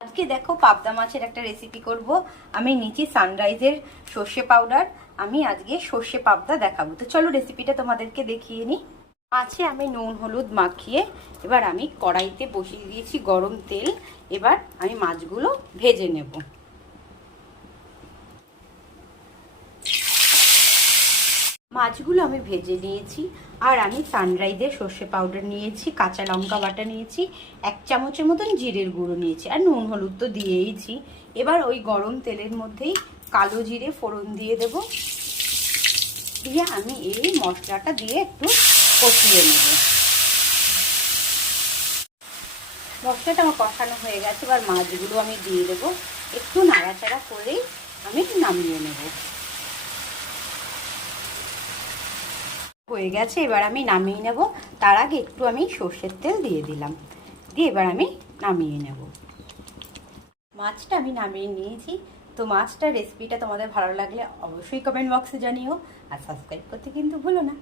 আজকে দেখো পাবদা মাছের একটা রেসিপি করব। আমি নিচে সানরাইজের সর্ষে পাউডার, আমি আজকে সর্ষে পাবদা দেখাবো। তো চলো রেসিপিটা তোমাদেরকে দেখিয়ে নিই। মাছে আমি নুন হলুদ মাখিয়ে এবার আমি কড়াইতে বসিয়ে দিয়েছি গরম তেল। এবার আমি মাছগুলো ভেজে নেব। মাছগুলো আমি ভেজে নিয়েছি। আর আমি সানরাইজের সর্ষে পাউডার নিয়েছি, কাঁচা লঙ্কা বাটা নিয়েছি, 1 চামচের মতন জিরের গুঁড়ো নিয়েছি, আর নুন হলুদ তো দিয়েইছি। এবার ওই গরম তেলের মধ্যেই কালো জিরে ফোড়ন দিয়ে দেব। দিয়ে আমি এই মশলাটা দিয়ে একটু কষিয়ে নেব। মশলাটা আমার কষানো হয়ে গেছে, এবার মাছগুলো আমি দিয়ে দেবো। একটু নাড়াচাড়া করেই আমি নামিয়ে নেব। হয়ে গেছে, এবার আমি নামিয়ে নেব। তার আগে একটু আমি সর্ষের তেল দিয়ে দিলাম, দিয়ে এবার আমি নামিয়ে নেব। মাছটা আমি নামিয়ে নিয়েছি। তো মাছটার রেসিপিটা তোমাদের ভালো লাগলে অবশ্যই কমেন্ট বক্সে জানিও, আর সাবস্ক্রাইব করতে কিন্তু ভুলো না।